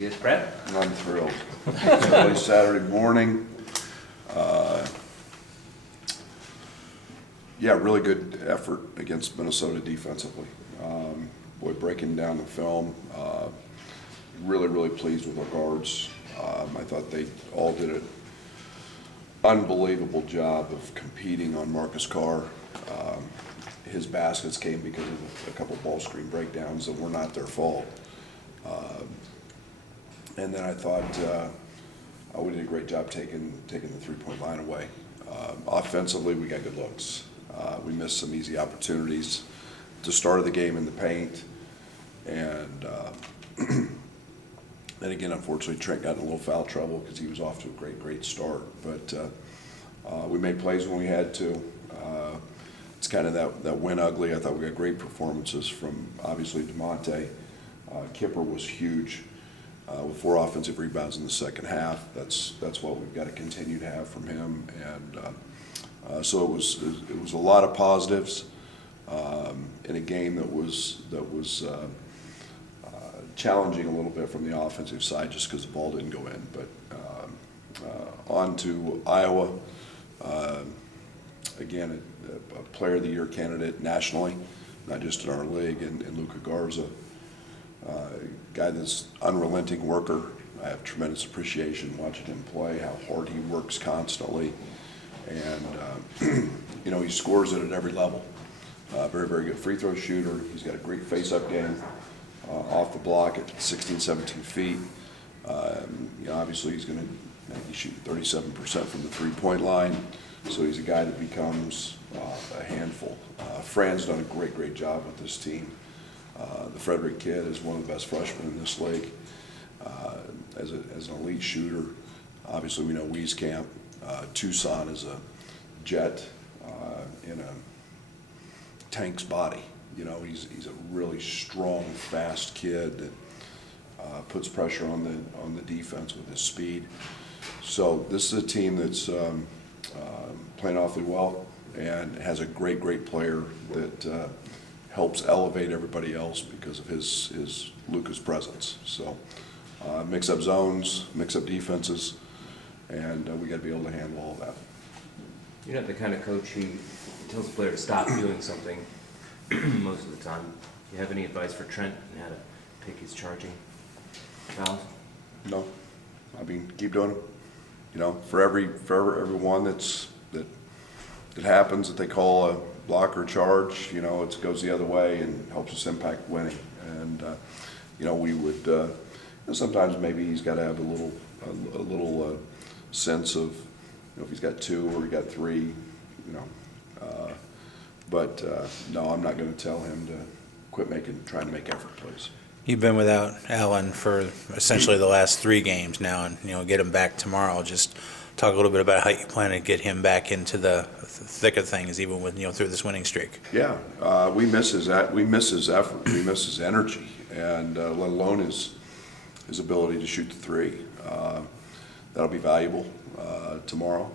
Yes, Brad? I'm thrilled. It's early Saturday morning. Yeah, really good effort against Minnesota defensively. Boy, breaking down the film, really pleased with our guards. I thought they all did an unbelievable job of competing on Marcus Carr. His baskets came because of a couple ball screen breakdowns that were not their fault. And then I thought we did a great job taking the three-point line away. Offensively, we got good looks. We missed some easy opportunities at the start of the game in the paint. And then again, unfortunately, Trent got in a little foul trouble because he was off to a great start. But we made plays when we had to. It's kind of that win ugly. I thought we got great performances from, obviously, DeMonte. Kipper was huge. With 4 offensive rebounds in the second half. That's what we've got to continue to have from him, and so it was a lot of positives in a game that was challenging a little bit from the offensive side just because the ball didn't go in. But on to Iowa, again a Player of the Year candidate nationally, not just in our league, and Luka Garza. Guy that's unrelenting worker. I have tremendous appreciation watching him play, how hard he works constantly, and he scores it at every level. Very good free throw shooter. He's got a great face-up game off the block at 16, 17 feet. Obviously he's going to shoot 37% from the three-point line, so he's a guy that becomes a handful. Fran's done a great job with this team. The Frederick kid is one of the best freshmen in this league. As an elite shooter, obviously we know Wieskamp. Tucson is a jet in a tank's body. He's a really strong, fast kid that puts pressure on the defense with his speed. So this is a team that's playing awfully well and has a great player that helps elevate everybody else because of his Luka's presence. So mix up zones, mix up defenses, and we got to be able to handle all that. You're not the kind of coach who tells a player to stop doing something most of the time. Do you have any advice for Trent on how to pick his charging fouls? No. I mean, keep doing them. For everyone that happens that they call a block or charge, it goes the other way and helps us impact winning. And we would sometimes maybe he's got to have a little sense of if he's got 2 or he got 3, but no, I'm not going to tell him to quit trying to make effort plays. You've been without Alan for essentially the last 3 games now, and get him back tomorrow. Just talk a little bit about how you plan to get him back into the thick of things, even with through this winning streak. Yeah, we miss his effort, we miss his energy, and let alone his ability to shoot the 3. That'll be valuable tomorrow.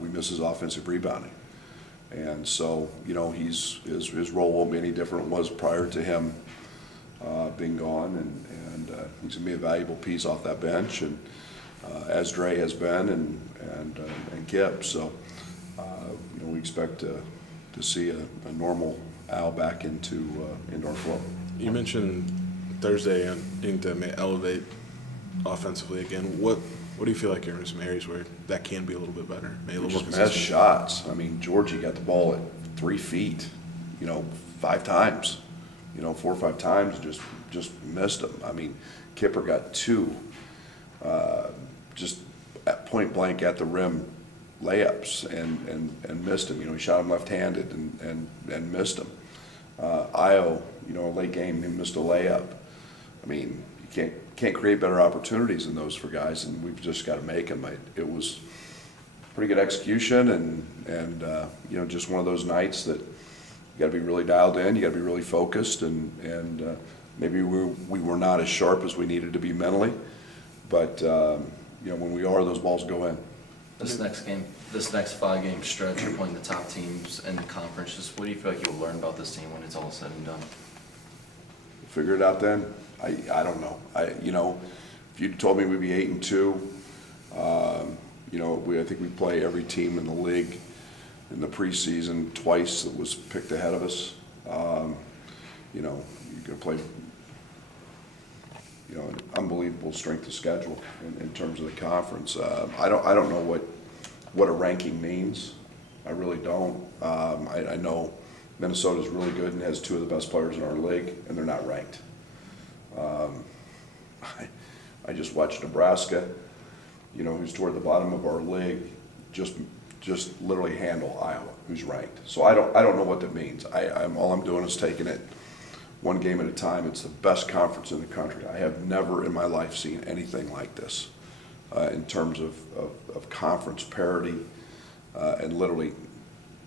We miss his offensive rebounding, and so his role won't be any different than it was prior to him being gone, and he's gonna be a valuable piece off that bench, and as Dre has been, and Kip. So we expect to see a normal Al back into our flow. You mentioned Thursday and needing to elevate offensively again. What do you feel like are some areas where that can be a little bit better? Maybe a little more Just consistent? missed shots. I mean, Georgie got the ball at 3 feet, 5 times, 4 or 5 times, just missed them. I mean, Kipper got 2, just at point blank at the rim layups and missed him. He shot him left-handed and missed him. Io, a late game, he missed a layup. I mean, you can't create better opportunities than those for guys, and we've just got to make them. It was pretty good execution, and just one of those nights that you got to be really dialed in, you got to be really focused, and maybe we were not as sharp as we needed to be mentally, but when we are, those balls go in. This next 5-game stretch, you're playing the top teams in the conference. Just what do you feel like you'll learn about this team when it's all said and done? Figure it out then. I don't know. if you'd told me we'd be 8-2, you know, I think we play every team in the league in the preseason twice that was picked ahead of us. You know, you're going to play, you know, an unbelievable strength of schedule in terms of the conference. I don't know what a ranking means. I really don't. I know Minnesota's really good and has two of the best players in our league, and they're not ranked. I just watched Nebraska, you know, who's toward the bottom of our league, just literally handle Iowa, who's ranked. So I don't know what that means. All I'm doing is taking it one game at a time. It's the best conference in the country. I have never in my life seen anything like this in terms of conference parity, and literally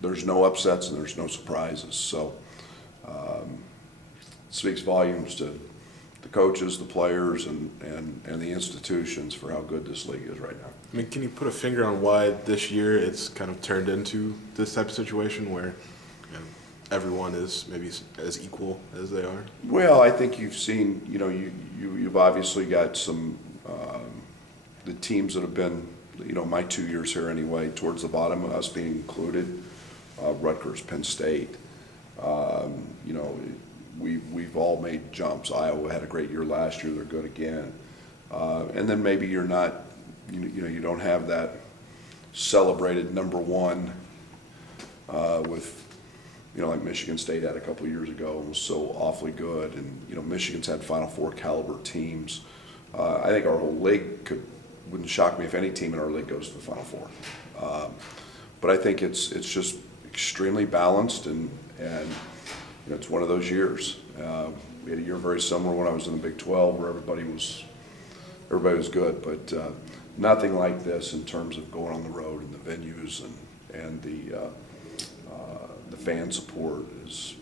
there's no upsets and there's no surprises. So it speaks volumes to the coaches, the players, and the institutions for how good this league is right now. I mean, can you put a finger on why this year it's kind of turned into this type of situation where, you know, everyone is maybe as equal as they are? Well, I think you've seen, you know, you've obviously got some, the teams that have been, you know, my 2 years here anyway, towards the bottom, us being included, Rutgers, Penn State, you know, we've all made jumps. Iowa had a great year last year, they're good again. And then maybe you're not, you know, you don't have that celebrated number one with, you know, like Michigan State had a couple of years ago and was so awfully good. And, you know, Michigan's had Final Four caliber teams. I think our whole league wouldn't shock me if any team in our league goes to the Final Four. But I think it's just extremely balanced and you know, it's one of those years. We had a year very similar when I was in the Big 12 where everybody was good, but nothing like this in terms of going on the road and the venues and the fan support is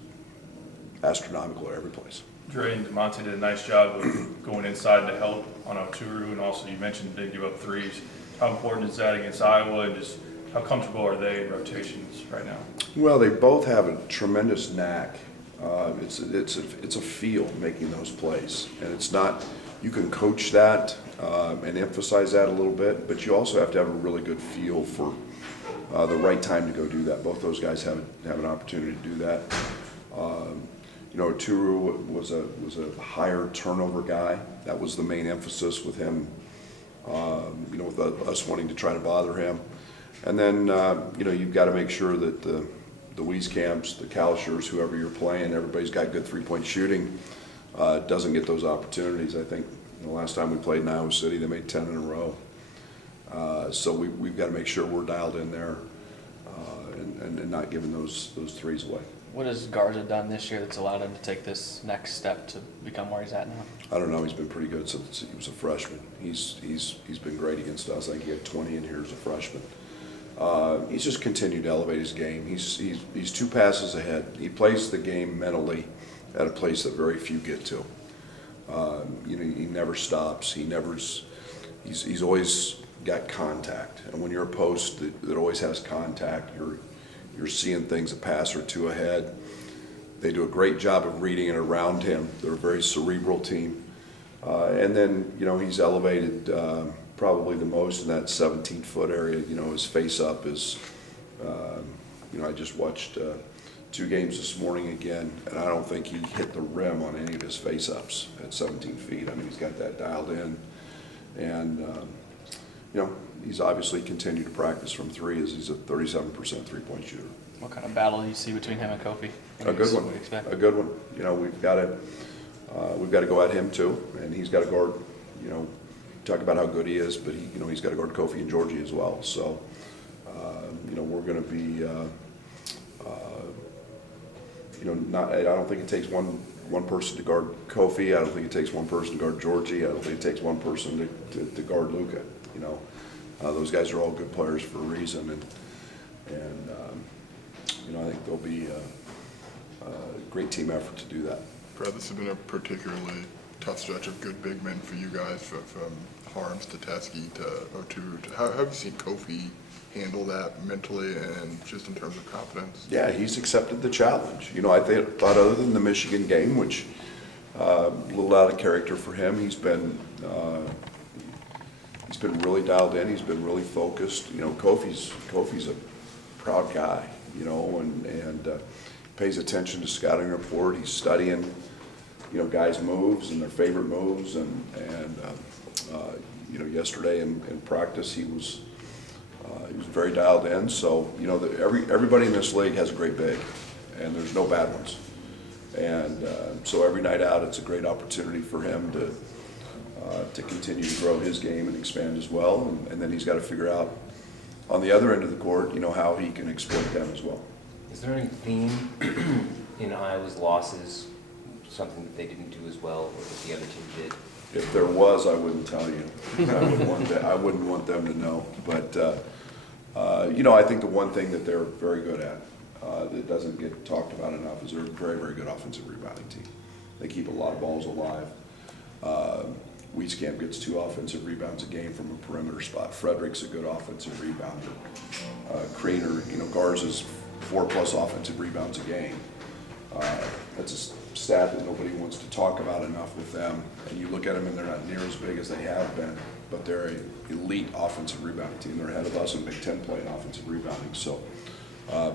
astronomical at every place. Dre and DeMonte did a nice job of going inside to help on Oturu, and also you mentioned they give up threes. How important is that against Iowa, and just how comfortable are they in rotations right now? Well, they both have a tremendous knack. It's a feel making those plays, and it's not. You can coach that and emphasize that a little bit, but you also have to have a really good feel for the right time to go do that. Both those guys have an opportunity to do that. You know, Oturu was a higher turnover guy. That was the main emphasis with him. You know, with us wanting to try to bother him, and then you know, you've got to make sure that the Wieskamps, the Kalishers, whoever you're playing, everybody's got good three-point shooting. Doesn't get those opportunities. I think the last time we played in Iowa City, they made 10 in a row. So we've got to make sure we're dialed in there and not giving those threes away. What has Garza done this year that's allowed him to take this next step to become where he's at now? I don't know. He's been pretty good since he was a freshman. He's been great against us. I think he had 20 in here as a freshman. He's just continued to elevate his game. He's 2 passes ahead. He plays the game mentally at a place that very few get to. You know, he never stops. He's always got contact. And when you're a post that always has contact, you're seeing things a pass or 2 ahead. They do a great job of reading it around him. They're a very cerebral team. And then, you know, he's elevated probably the most in that 17-foot area. You know, his face-up is, you know, I just watched 2 games this morning again, and I don't think he hit the rim on any of his face-ups at 17 feet. I mean, he's got that dialed in. And, you know, he's obviously continued to practice from 3 as he's a 37% three-point shooter. What kind of battle do you see between him and Kofi? A good one. A good one. You know, we've got to go at him too, and he's got to guard. You know, talk about how good he is, but he's got to guard Kofi and Georgie as well. So, you know, we're going to be, you know, I don't think it takes one person to guard Kofi. I don't think it takes one person to guard Georgie. I don't think it takes one person to guard Luka. You know, those guys are all good players for a reason, and you know, I think there'll be a great team effort to do that. Brad, this has been a particularly tough stretch of good big men for you guys, from Harms to Teskey to Oturu. How have you seen Kofi handle that mentally and just in terms of confidence? Yeah, he's accepted the challenge. You know, I thought other than the Michigan game, which a little out of character for him, he's been he's been really dialed in, he's been really focused. You know, Kofi's a proud guy, you know, and pays attention to scouting report. He's studying, you know, guys' moves and their favorite moves, and you know, yesterday in practice he was very dialed in. So, you know, everybody in this league has a great big, and there's no bad ones. And so every night out, it's a great opportunity for him to continue to grow his game and expand as well. And then he's got to figure out on the other end of the court, you know, how he can exploit them as well. Is there any theme in Iowa's losses, something that they didn't do as well or that the other team did? If there was, I wouldn't tell you. I wouldn't want them to know. But you know, I think the one thing that they're very good at that doesn't get talked about enough is they're a very, very good offensive rebounding team. They keep a lot of balls alive. Wieskamp gets 2 offensive rebounds a game from a perimeter spot. Frederick's a good offensive rebounder. Creener, you know, Garza's 4+ offensive rebounds a game. That's a stat that nobody wants to talk about enough with them. And you look at them and they're not near as big as they have been, but they're an elite offensive rebounding team. They're ahead of us in Big Ten play in offensive rebounding. So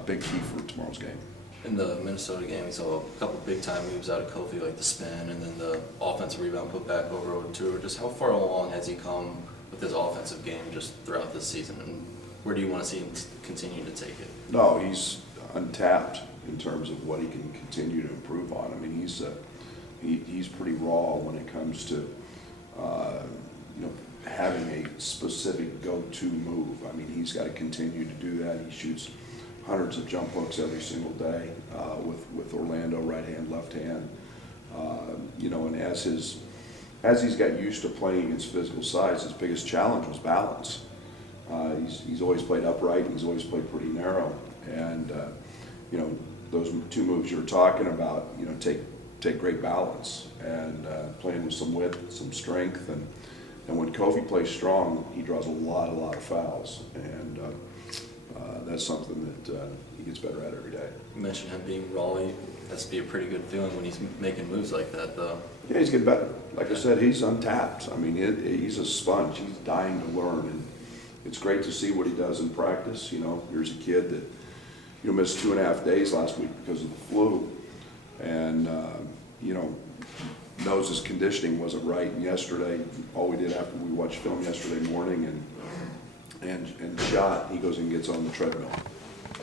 big key for tomorrow's game. In the Minnesota game, we saw a couple big-time moves out of Kofi, like the spin and then the offensive rebound put back over to. Just how far along has he come with his offensive game just throughout this season, and where do you want to see him continue to take it? No, he's untapped in terms of what he can continue to improve on. I mean, he's pretty raw when it comes to you know, having a specific go-to move. I mean, he's got to continue to do that. He shoots hundreds of jump hooks every single day with Orlando, right hand, left hand. You know, and as he's got used to playing against physical size, his biggest challenge was balance. He's always played upright, and he's always played pretty narrow. And you know, those 2 moves you were talking about, you know, take great balance and playing with some width, some strength, and when Kofi plays strong, he draws a lot of fouls, and that's something that he gets better at every day. You mentioned him being raw. That's to be a pretty good feeling when he's making moves like that, though. Yeah, he's getting better. Like I said, he's untapped. I mean, he's a sponge. He's dying to learn, and it's great to see what he does in practice. You know, here's a kid that, you know, missed 2.5 days last week because of the flu, and you know, knows his conditioning wasn't right. And yesterday, all we did after we watched film yesterday morning and shot, he goes and gets on the treadmill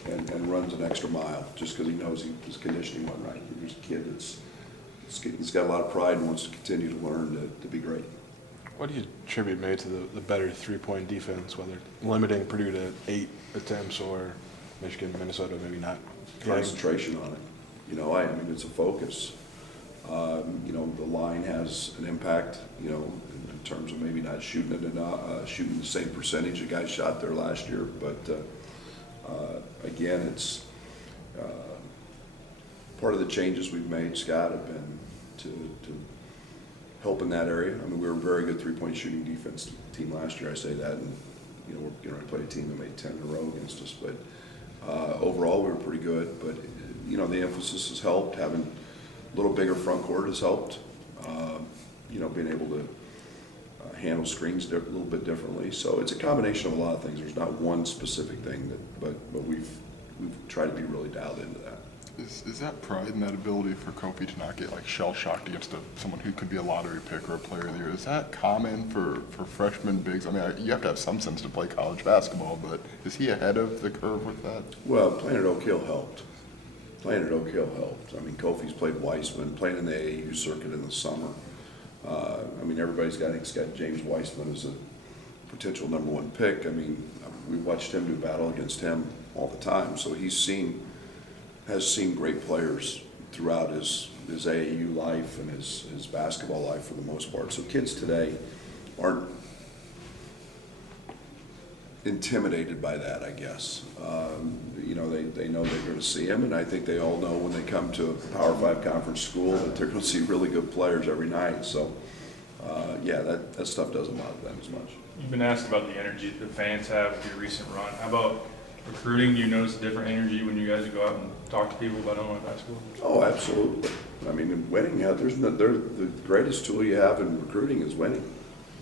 and runs an extra mile just because he knows his conditioning wasn't right. Here's a kid he's got a lot of pride and wants to continue to learn to be great. What do you attribute maybe to the better 3-point defense, whether limiting Purdue to 8 attempts or Michigan, Minnesota maybe not? Concentration on it. You know, I mean, it's a focus. You know, the line has an impact, you know, in terms of maybe not shooting it enough, shooting the same percentage the guys shot there last year. But again, it's part of the changes we've made, Scott, have been to help in that area. I mean, we were a very good 3-point shooting defense team last year. I say that, and you know, we're getting ready to play a team that made 10 in a row against us. But overall, we were pretty good. But you know, the emphasis has helped. Having a little bigger front court has helped. You know, being able to handle screens a little bit differently. So it's a combination of a lot of things. There's not one specific thing but we've tried to be really dialed into that. Is that pride in that ability for Kofi to not get like shell-shocked against someone who could be a lottery pick or a player of the year? Is that common for freshman bigs? I mean, you have to have some sense to play college basketball, but is he ahead of the curve with that? Well, playing at Oak Hill helped. I mean, Kofi's played Weissman, playing in the AAU circuit in the summer. I mean, everybody's got James Weissman as a potential #1 pick. I mean, we watched him do battle against him all the time, so has seen great players throughout his AAU life and his basketball life for the most part. So kids today aren't intimidated by that, I guess. You know, they know they're going to see him, and I think they all know when they come to a Power 5 conference school that they're going to see really good players every night. So, yeah, that stuff doesn't bother them as much. You've been asked about the energy the fans have with your recent run. How about recruiting? Do you notice a different energy when you guys go out and talk to people about Illinois basketball? Oh, absolutely. I mean, in winning, the greatest tool you have in recruiting is winning.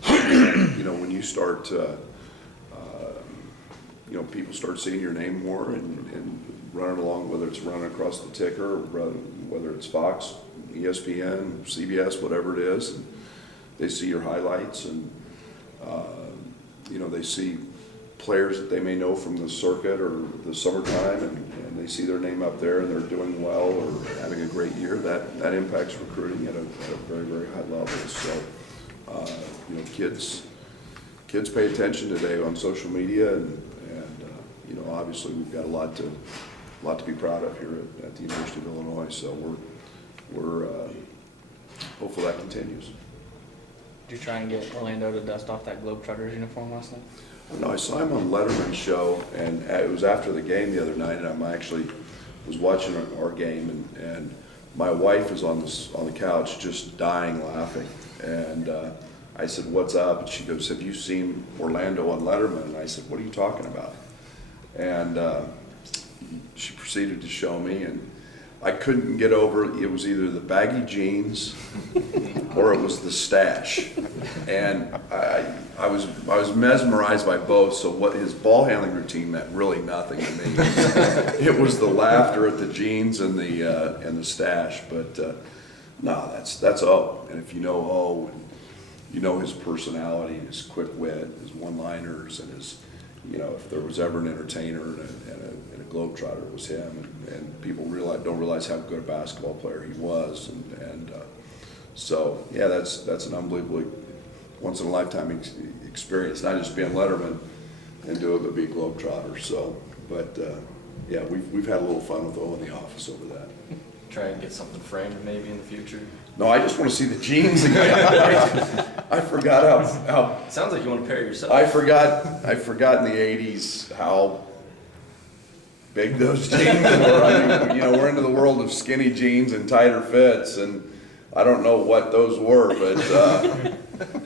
And, you know, when you you start, people start seeing your name more and running along, whether it's running across the ticker, or whether it's Fox, ESPN, CBS, whatever it is. And they see your highlights, and they see players that they may know from the circuit or the summertime, and they see their name up there and they're doing well or having a great year. That impacts recruiting at a very, very high level. So, kids pay attention today on social media, and obviously we've got a lot to be proud of here at the University of Illinois. So we're hopeful that continues. Did you try and get Orlando to dust off that Globetrotters uniform last night? No, I saw him on Letterman's show, and it was after the game the other night, and I actually was watching our game, and my wife is on the couch just dying laughing, and I said, "What's up?" And she goes, "Have you seen Orlando on Letterman?" And I said, "What are you talking about?" And she proceeded to show me, and I couldn't get over it. It was either the baggy jeans or it was the stash, and I was mesmerized by both. So what his ball handling routine meant really nothing to me. It was the laughter at the jeans and the stash. But no, that's O. And if you know O, and you know his personality and his quick wit, his one-liners, and his, if there was ever an entertainer and a globetrotter, it was him. And people don't realize how good a basketball player he was. And so, yeah, that's an unbelievably once-in-a-lifetime experience, not just being Letterman and do it, but be a globetrotter. So, but yeah, we've had a little fun with O in the office over that. Try and get something framed maybe in the future. No, I just want to see the jeans again. I forgot how Sounds like you want to pair it yourself. I forgot in the '80s how big those jeans were. I mean, we're into the world of skinny jeans and tighter fits, and I don't know what those were, but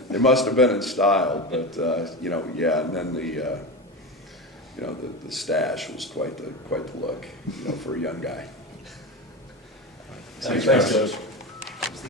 they must have been in style. But yeah, and then the stash was quite the look, for a young guy. Thanks, Coach.